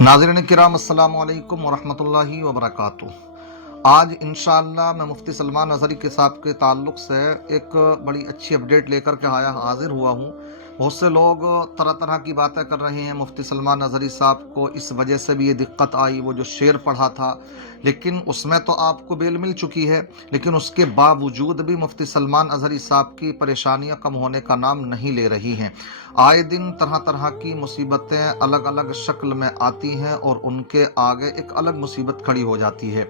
नाज़रीन किराम अस्सलामु अलैकुम वरहमतुल्लाहि वबरकातुहू। आज इंशाअल्लाह मैं मुफ्ती सलमान अज़हरी के साहब के ताल्लुक़ से एक बड़ी अच्छी अपडेट लेकर के हाज़िर हुआ हूँ। बहुत से लोग तरह तरह की बातें कर रहे हैं। मुफ्ती सलमान अज़हरी साहब को इस वजह से भी ये दिक्कत आई, वो जो शेर पढ़ा था, लेकिन उसमें तो आपको बेल मिल चुकी है, लेकिन उसके बावजूद भी मुफ्ती सलमान अज़हरी साहब की परेशानियां कम होने का नाम नहीं ले रही हैं। आए दिन तरह तरह की मुसीबतें अलग अलग शक्ल में आती हैं और उनके आगे एक अलग मुसीबत खड़ी हो जाती है।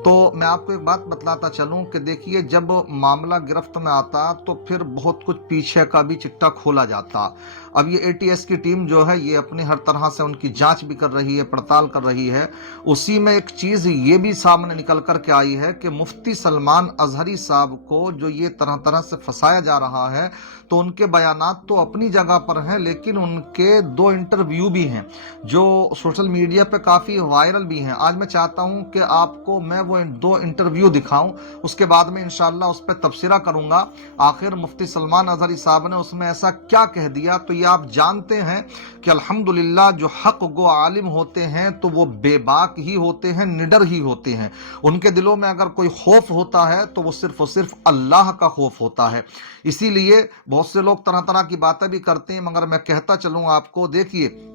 तो मैं आपको एक बात बतलाता चलूं कि देखिए, जब मामला गिरफ्त में आता तो फिर बहुत कुछ पीछे का भी चिट्टा खोला जाता। अब ये ATS की टीम जो है ये अपनी हर तरह से उनकी जांच भी कर रही है, पड़ताल कर रही है। उसी में एक चीज़ ये भी सामने निकल कर के आई है कि मुफ्ती सलमान अज़हरी साहब को जो ये तरह तरह से फंसाया जा रहा है, तो उनके बयानात तो अपनी जगह पर हैं, लेकिन उनके 2 इंटरव्यू भी हैं जो सोशल मीडिया पे काफ़ी वायरल भी हैं। आज मैं चाहता हूं कि आपको मैं वो 2 इंटरव्यू दिखाऊं, उसके बाद में इंशाअल्लाह उस पर तबसरा करूंगा। आखिर मुफ्ती सलमान अज़हरी साहब ने उसमें ऐसा क्या कह दिया। तो ये आप जानते हैं कि अल्हम्दुलिल्लाह जो हक गो आलिम होते हैं तो वो बेबाक ही होते हैं, निडर ही होते हैं। उनके दिलों में अगर कोई खौफ होता है तो वो सिर्फ और सिर्फ अल्लाह का खौफ होता है। इसीलिए बहुत से लोग तरह तरह की बातें भी करते हैं, मगर मैं कहता चलूँ आपको, देखिए,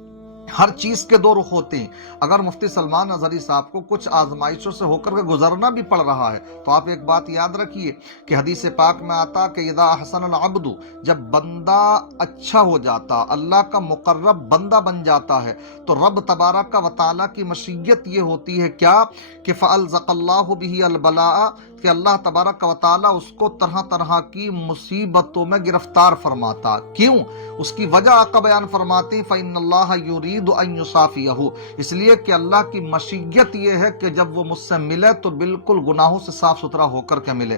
हर चीज के 2 रुख होते हैं। अगर मुफ्ती सलमान अज़हरी साहब को कुछ आजमाइशों से होकर के गुजरना भी पड़ रहा है, तो आप एक बात याद रखिए कि हदीस पाक में आता कि इदा हसन अल अब्दु, जब बंदा अच्छा हो जाता, अल्लाह का मुकर्रब बंदा बन जाता है, तो रब तबारक व तआला की मशीयत ये होती है क्या कि फ़अल्ज़क़ल्लाहु बिही अल बलाअ, कि अल्लाह तबारक व तआला उसको तरह तरह की मुसीबतों में गिरफ्तार फरमाता। क्यों? उसकी वजह आका बयान फरमाती फ़इन्नल्लाह युरीदु अन युसाफ़ियहु, इसलिए कि अल्लाह की मशीयत ये है कि जब वो मुझसे मिले तो बिल्कुल गुनाहों से साफ सुथरा होकर के मिले।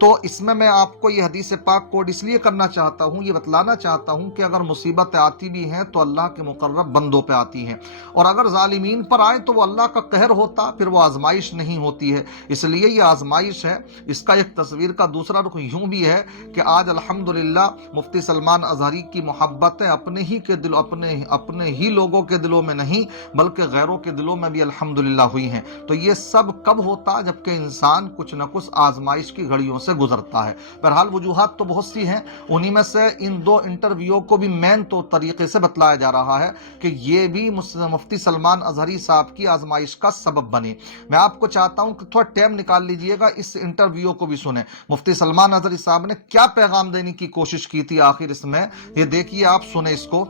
तो इसमें मैं आपको ये हदीस पाक कोड इसलिए करना चाहता हूँ, ये बतलाना चाहता हूँ कि अगर मुसीबतें आती भी हैं तो अल्लाह के मुकर्रब बंदों पे आती हैं, और अगर जालिमीन पर आए तो वो अल्लाह का कहर होता, फिर वो आजमाइश नहीं होती है। इसलिए ये आजमाइश है। इसका एक तस्वीर का दूसरा रुख यूं भी है कि आज अल्हम्दुलिल्लाह मुफ्ती सलमान अज़हरी की मोहब्बतें अपने ही लोगों के दिलों में नहीं बल्कि गैरों के दिलों में भी अल्हम्दुलिल्लाह हुई हैं। तो ये सब कब होता? जबकि इंसान कुछ न कुछ आजमाइश की घड़ियों से गुजरता है। बहरहाल वजूहात तो बहुत सी हैं, उन्हीं में से इन 2 इंटरव्यू को भी मेन तो तरीके से बतलाया जा रहा है कि ये भी मुफ्ती सलमान अज़हरी साहब की आजमाइश का सबब बने। मैं आपको चाहता हूं कि थोड़ा टाइम निकाल लीजिएगा, इस इंटरव्यू को भी सुने। मुफ्ती सलमान अज़हरी साहब ने क्या पैगाम देने की कोशिश की थी आखिर इसमें, ये देखिए, आप सुने इसको।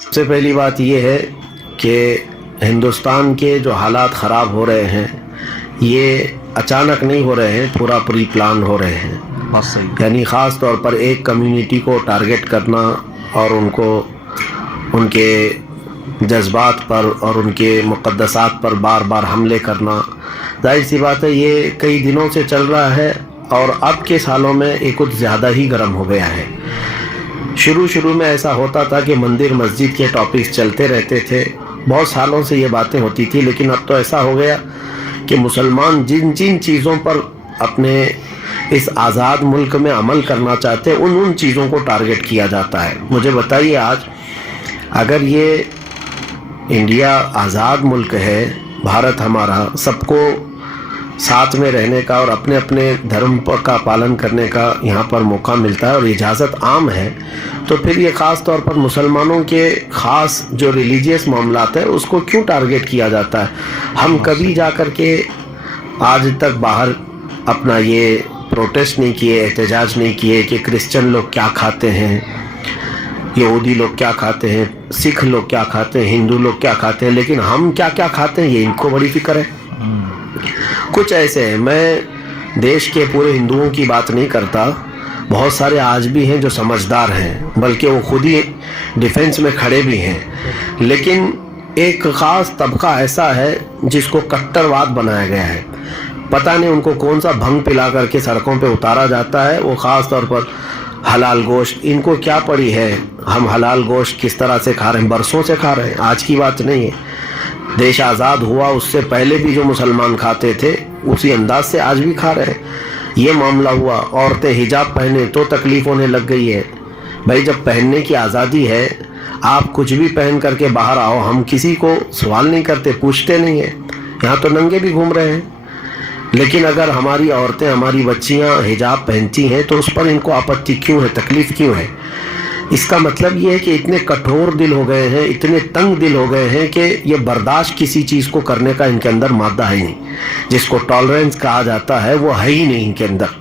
सबसे पहली बात यह है कि हिंदुस्तान के जो हालात ख़राब हो रहे हैं ये अचानक नहीं हो रहे हैं, पूरा प्री प्लान हो रहे हैं। बस सही। यानी ख़ास तौर पर एक कम्युनिटी को टारगेट करना और उनको उनके जज्बात पर और उनके मुक़द्दसात पर बार बार हमले करना, जाहिर सी बात है ये कई दिनों से चल रहा है और अब के सालों में ये कुछ ज़्यादा ही गर्म हो गया है। शुरू में ऐसा होता था कि मंदिर मस्जिद के टॉपिक्स चलते रहते थे, बहुत सालों से ये बातें होती थी, लेकिन अब तो ऐसा हो गया कि मुसलमान जिन जिन चीज़ों पर अपने इस आज़ाद मुल्क में अमल करना चाहते हैं उन चीज़ों को टारगेट किया जाता है। मुझे बताइए, आज अगर ये इंडिया आज़ाद मुल्क है, भारत हमारा, सबको साथ में रहने का और अपने अपने धर्म का पालन करने का यहाँ पर मौका मिलता है और इजाज़त आम है, तो फिर ये ख़ास तौर पर मुसलमानों के ख़ास जो रिलीजियस मामलात है उसको क्यों टारगेट किया जाता है? हम कभी जा कर के आज तक बाहर अपना ये प्रोटेस्ट नहीं किए, एहतजाज नहीं किए कि क्रिश्चियन लोग क्या खाते हैं, यहूदी लोग क्या खाते हैं, सिख लोग क्या खाते हैं, हिंदू लोग क्या खाते हैं, लेकिन हम क्या क्या खाते हैं ये इनको बड़ी फिक्र है। कुछ ऐसे हैं, मैं देश के पूरे हिंदुओं की बात नहीं करता, बहुत सारे आज भी हैं जो समझदार हैं, बल्कि वो खुद ही डिफेंस में खड़े भी हैं, लेकिन एक ख़ास तबका ऐसा है जिसको कट्टरवाद बनाया गया है। पता नहीं उनको कौन सा भंग पिला करके सड़कों पे उतारा जाता है। वो ख़ास तौर पर हलाल गोश्त, इनको क्या पड़ी है, हम हलाल गोश्त किस तरह से खा रहे हैं, बरसों से खा रहे हैं, आज की बात नहीं है। देश आज़ाद हुआ उससे पहले भी जो मुसलमान खाते थे उसी अंदाज से आज भी खा रहे हैं। ये मामला हुआ, औरतें हिजाब पहने तो तकलीफ होने लग गई है। भाई जब पहनने की आज़ादी है, آپ کچھ بھی پہن کر کے باہر آؤ، ہم کسی کو سوال نہیں کرتے، پوچھتے نہیں ہیں، یہاں تو ننگے بھی گھوم رہے ہیں۔ لیکن اگر ہماری عورتیں، ہماری بچیاں حجاب پہنتی ہیں تو اس پر ان کو آپتی کیوں ہے، تکلیف کیوں ہے؟ اس کا مطلب یہ ہے کہ اتنے کٹھور دل ہو گئے ہیں، اتنے تنگ دل ہو گئے ہیں کہ یہ برداشت کسی چیز کو کرنے کا ان کے اندر مادہ ہے نہیں، جس کو ٹالرنس کہا جاتا ہے وہ ہے ہی نہیں ان کے اندر۔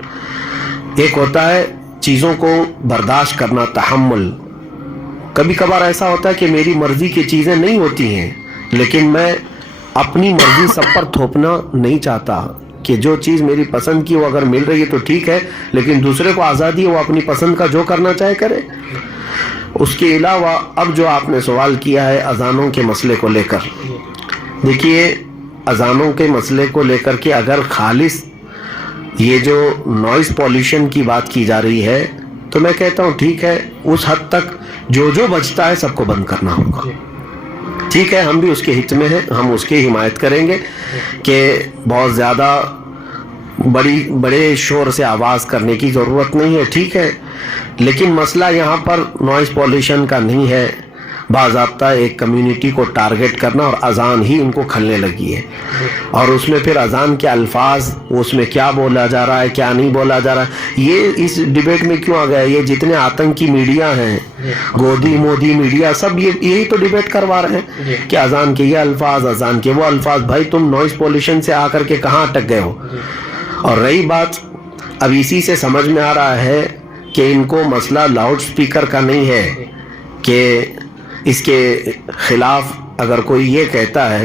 ایک ہوتا ہے چیزوں کو برداشت کرنا، تحمل۔ کبھی کبھار ایسا ہوتا ہے کہ میری مرضی کی چیزیں نہیں ہوتی ہیں، لیکن میں اپنی مرضی سب پر تھوپنا نہیں چاہتا کہ جو چیز میری پسند کی وہ اگر مل رہی ہے تو ٹھیک ہے، لیکن دوسرے کو آزادی ہے وہ اپنی پسند کا جو کرنا چاہے کرے۔ اس کے علاوہ اب جو آپ نے سوال کیا ہے اذانوں کے مسئلے کو لے کر، دیکھیے اذانوں کے مسئلے کو لے کر کے اگر خالص یہ جو نوائز پولیوشن کی بات کی جا رہی ہے تو میں کہتا ہوں ٹھیک ہے، اس حد تک جو بچتا ہے سب کو بند کرنا ہوگا، ٹھیک ہے، ہم بھی اس کے حت میں ہیں، ہم اس کی حمایت کریں گے کہ بہت زیادہ بڑے شور سے آواز کرنے کی ضرورت نہیں ہے، ٹھیک ہے، لیکن مسئلہ یہاں پر نوائز پولیوشن کا نہیں ہے، باضابطہ ایک کمیونٹی کو ٹارگٹ کرنا، اور اذان ہی ان کو کھلنے لگی ہے، اور اس میں پھر اذان کے الفاظ، اس میں کیا بولا جا رہا ہے کیا نہیں بولا جا رہا ہے، یہ اس ڈیبیٹ میں کیوں آ گیا؟ یہ جتنے آتنکی میڈیا ہیں، گودی مودی میڈیا، سب یہی تو ڈیبیٹ کروا رہے ہیں کہ اذان کے یہ الفاظ، اذان کے وہ الفاظ۔ بھائی تم نوائز پولیوشن سے آ کر کے کہاں اٹک گئے ہو؟ اور رہی بات، اب اسی سے سمجھ میں آ رہا ہے کہ ان کو مسئلہ لاؤڈ سپیکر کا نہیں ہے، کہ اس کے خلاف اگر کوئی یہ کہتا ہے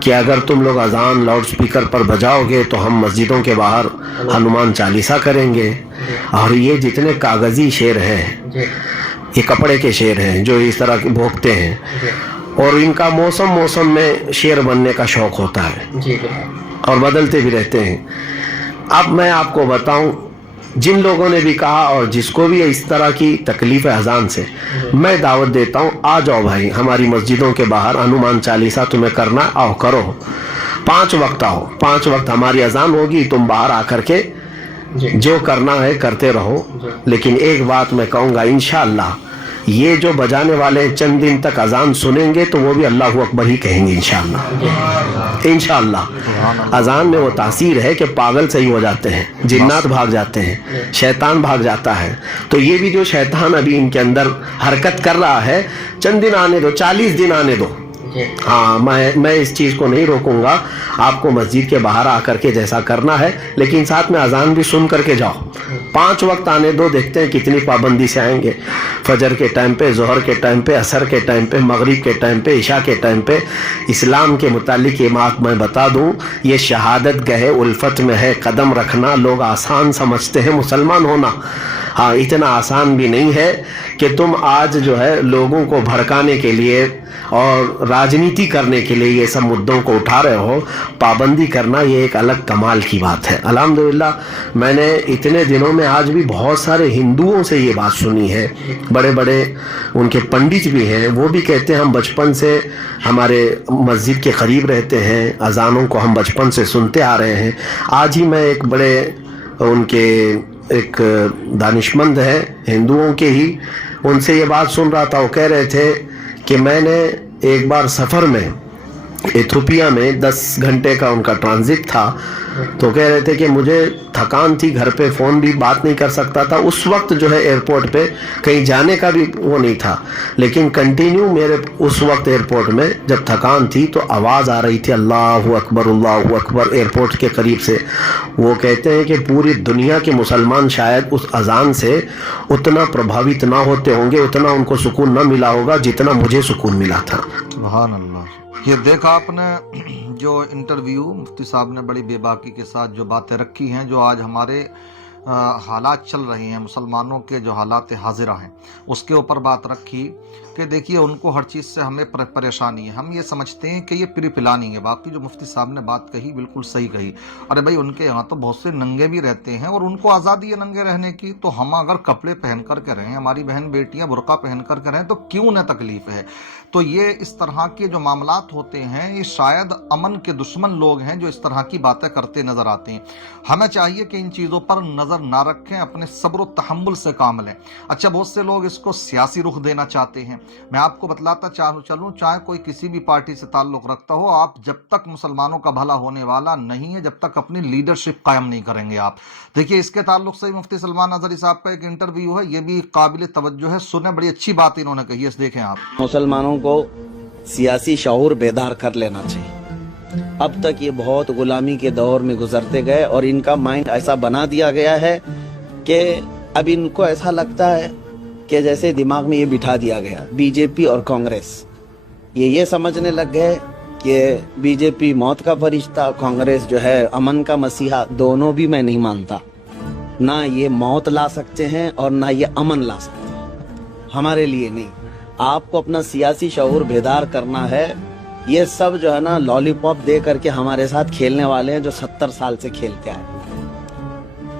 کہ اگر تم لوگ اذان لاؤڈ سپیکر پر بجاؤ گے تو ہم مسجدوں کے باہر ہنومان چالیسا کریں گے، اور یہ جتنے کاغذی شعر ہیں، یہ کپڑے کے شعر ہیں جو اس طرح بھوکتے ہیں، اور ان کا موسم میں شعر بننے کا شوق ہوتا ہے اور بدلتے بھی رہتے ہیں۔ اب میں آپ کو بتاؤں، جن لوگوں نے بھی کہا اور جس کو بھی اس طرح کی تکلیف ہے اذان سے، میں دعوت دیتا ہوں آ جاؤ بھائی، ہماری مسجدوں کے باہر ہنومان چالیسا تمہیں کرنا، آؤ کرو، 5 وقت آؤ، 5 وقت ہماری اذان ہوگی، تم باہر آ کر کے جو کرنا ہے کرتے رہو۔ لیکن ایک بات میں کہوں گا، انشاءاللہ یہ جو بجانے والے چند دن تک اذان سنیں گے تو وہ بھی اللہ اکبر ہی کہیں گے انشاءاللہ۔ انشاءاللہ اذان میں وہ تاثیر ہے کہ پاگل صحیح ہو جاتے ہیں، جنات بھاگ جاتے ہیں، شیطان بھاگ جاتا ہے۔ تو یہ بھی جو شیطان ابھی ان کے اندر حرکت کر رہا ہے، چند دن آنے دو، 40 دن آنے دو، ہاں میں اس چیز کو نہیں روکوں گا، آپ کو مسجد کے باہر آ کر کے جیسا کرنا ہے، لیکن ساتھ میں اذان بھی سن کر کے جاؤ۔ 5 وقت آنے دو، دیکھتے ہیں کتنی پابندی سے آئیں گے، فجر کے ٹائم پہ، ظہر کے ٹائم پہ، عصر کے ٹائم پہ، مغرب کے ٹائم پہ، عشاء کے ٹائم پہ۔ اسلام کے متعلق یہ بات میں بتا دوں، یہ شہادت گہے الفت میں ہے قدم رکھنا۔ لوگ آسان سمجھتے ہیں مسلمان ہونا، ہاں اتنا آسان بھی نہیں ہے کہ تم آج جو ہے لوگوں کو بھڑکانے کے لیے اور راجنیتی کرنے کے لیے یہ سب مدعوں کو اٹھا رہے ہو۔ پابندی کرنا یہ ایک الگ کمال کی بات ہے۔ الحمدللہ میں نے اتنے دنوں میں آج بھی بہت سارے ہندوؤں سے یہ بات سنی ہے، بڑے بڑے ان کے پنڈت بھی ہیں، وہ بھی کہتے ہیں ہم بچپن سے ہمارے مسجد کے قریب رہتے ہیں، اذانوں کو ہم بچپن سے سنتے آ رہے ہیں۔ آج ہی میں ایک بڑے ان کے ایک دانشمند ہے ہندوؤں کے ہی، ان سے یہ بات سن رہا تھا، وہ کہہ رہے تھے کہ میں نے ایک بار سفر میں ایتھوپیا میں 10 گھنٹے کا ان کا ٹرانزٹ تھا، تو کہہ رہے تھے کہ مجھے تھکان تھی، گھر پہ فون بھی بات نہیں کر سکتا تھا اس وقت، جو ہے ایئرپورٹ پہ کہیں جانے کا بھی وہ نہیں تھا، لیکن کنٹینیو میرے اس وقت ایئرپورٹ میں جب تھکان تھی تو آواز آ رہی تھی اللہ اکبر اللہ اکبر ایئرپورٹ کے قریب سے۔ وہ کہتے ہیں کہ پوری دنیا کے مسلمان شاید اس اذان سے اتنا پربھاوت نہ ہوتے ہوں گے، اتنا ان کو سکون نہ ملا ہوگا جتنا مجھے سکون ملا تھا۔ سبحان اللہ۔ یہ دیکھا آپ نے جو انٹرویو مفتی صاحب نے بڑی بے باکی کے ساتھ جو باتیں رکھی ہیں، جو آج ہمارے حالات چل رہے ہیں، مسلمانوں کے جو حالات حاضرہ ہیں اس کے اوپر بات رکھی کہ دیکھیے ان کو ہر چیز سے ہمیں پریشانی ہے، ہم یہ سمجھتے ہیں کہ یہ پری پلاننگ ہے۔ باقی جو مفتی صاحب نے بات کہی بالکل صحیح کہی، ارے بھائی ان کے یہاں تو بہت سے ننگے بھی رہتے ہیں اور ان کو آزادی ہے ننگے رہنے کی، تو ہم اگر کپڑے پہن کر کے رہیں، ہماری بہن بیٹیاں برقع پہن کر کے رہیں تو کیوں نہ تکلیف ہے؟ تو یہ اس طرح کے جو معاملات ہوتے ہیں، یہ شاید امن کے دشمن لوگ ہیں جو اس طرح کی باتیں کرتے نظر آتے ہیں۔ ہمیں چاہیے کہ ان چیزوں پر نظر نہ رکھیں، اپنے صبر و تحمل سے کام لیں۔ اچھا، بہت سے لوگ اس کو سیاسی رخ دینا چاہتے ہیں، मैं आपको बतलाता चलूँ, चाहे कोई किसी भी पार्टी से ताल्लुक़ रखता हो, आप जब तक मुसलमानों का भला होने वाला नहीं है, जब तक अपनी लीडरशिप कायम नहीं करेंगे आप। देखिए, इसके ताल्लुक़ से मुफ्ती सलमान नज़री साहब का एक इंटरव्यू है, ये भी काबिल तवज्जो है, सुने, बड़ी अच्छी बात इन्होंने कही है, देखें आप। मुसलमानों को सियासी शऊर बेदार कर लेना चाहिए। अब तक ये बहुत गुलामी के दौर में गुजरते गए और इनका माइंड ऐसा बना दिया गया है कि अब इनको ऐसा लगता है कि जैसे दिमाग में ये बिठा दिया गया, बीजेपी और कांग्रेस, ये समझने लग गए कि बीजेपी मौत का फरिश्ता, कांग्रेस जो है अमन का मसीहा। दोनों भी मैं नहीं मानता, ना ये मौत ला सकते हैं और ना ये अमन ला सकते हैं, हमारे लिए नहीं। आपको अपना सियासी शऊर बेदार करना है। ये सब जो है ना लॉलीपॉप दे करके हमारे साथ खेलने वाले हैं जो 70 साल से खेलते आए।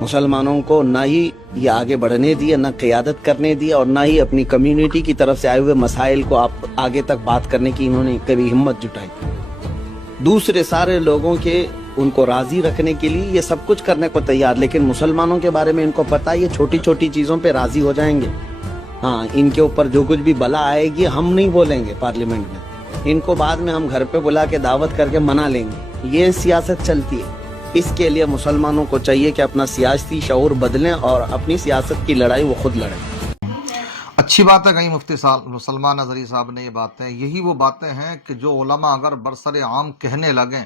मुसलमानों को ना ही ये आगे बढ़ने दिए, ना क़ियादत करने दिए, और ना ही अपनी कम्युनिटी की तरफ से आए हुए मसाइल को आप आगे तक बात करने की इन्होंने कभी हिम्मत जुटाई। दूसरे सारे लोगों के उनको राजी रखने के लिए ये सब कुछ करने को तैयार, लेकिन मुसलमानों के बारे में इनको पता है ये छोटी छोटी चीज़ों पे राजी हो जाएंगे। हाँ, इनके ऊपर जो कुछ भी बला आएगी हम नहीं बोलेंगे पार्लियामेंट में, इनको बाद में हम घर पे बुला के दावत करके मना लेंगे। ये सियासत चलती है। इसके लिए मुसलमानों को चाहिए कि अपना सियासी शऊर बदलें और अपनी सियासत की लड़ाई वो खुद लड़ें। अच्छी बात है कहीं मुफ्ती सलमान नज़री साहब ने ये बातें, यही वो बातें हैं कि जो उलमा अगर बरसरे आम कहने लगें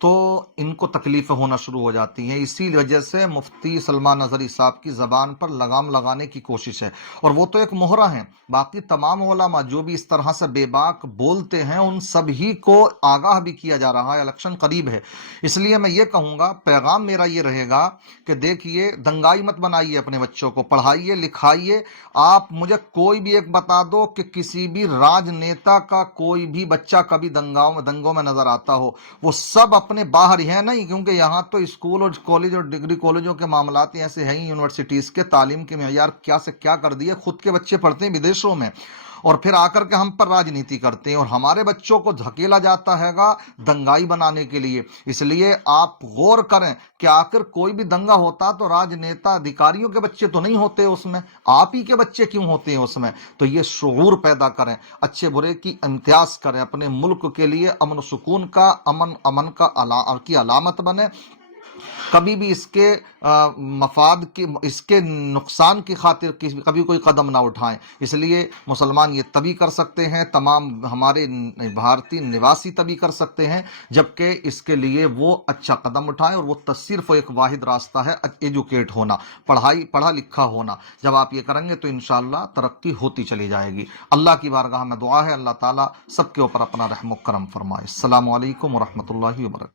तो इनको तकलीफ़ें होना शुरू हो जाती हैं। इसी वजह से मुफ्ती सलमान नज़री साहब की ज़बान पर लगाम लगाने की कोशिश है, और वो तो एक मोहरा हैं। बाकी तमाम उलमा जो भी इस तरह से बेबाक बोलते हैं उन सभी को आगाह भी किया जा रहा है। इलेक्शन करीब है, इसलिए मैं ये कहूँगा, पैगाम मेरा ये रहेगा कि देखिए, दंगाई मत बनाइए, अपने बच्चों को पढ़ाइए लिखाइए। आप मुझे कोई भी एक बता दो कि किसी भी राजनेता का कोई भी बच्चा कभी दंगों में नज़र आता हो, वो सब अपने बाहर ही है नहीं, क्योंकि यहाँ तो स्कूल और कॉलेज और डिग्री कॉलेजों के मामलात ऐसे हैं ही, यूनिवर्सिटीज़ के तालीम के मेयार क्या से क्या कर दिए। खुद के बच्चे पढ़ते हैं विदेशों में और फिर आकर के हम पर राजनीति करते हैं, और हमारे बच्चों को धकेला जाता हैगा दंगाई बनाने के लिए। इसलिए आप गौर करें कि आखिर कोई भी दंगा होता तो राजनेता अधिकारियों के बच्चे तो नहीं होते उसमें, आप ही के बच्चे क्यों होते हैं उसमें। तो ये शऊर पैदा करें, अच्छे बुरे की इम्तियाज करें, अपने मुल्क के लिए अमन सुकून का, अमन की अलामत बने। कभी भी इसके मफाद की, इसके नुकसान की खातिर कभी कोई कदम ना उठाएं। इसलिए मुसलमान ये तभी कर सकते हैं, तमाम हमारे भारतीय निवासी तभी कर सकते हैं जबकि इसके लिए वो अच्छा कदम उठाएं, और वो सिर्फ एक वाहिद रास्ता है, एजुकेट होना, पढ़ा लिखा होना। जब आप ये करेंगे तो इंशाअल्लाह तरक्की होती चली जाएगी। अल्लाह की बारगाह में दुआ है, अल्लाह ताला सबके ऊपर अपना रहम करम फरमाए। अस्सलामु अलैकुम व रहमतुल्लाहि व बरकातहू।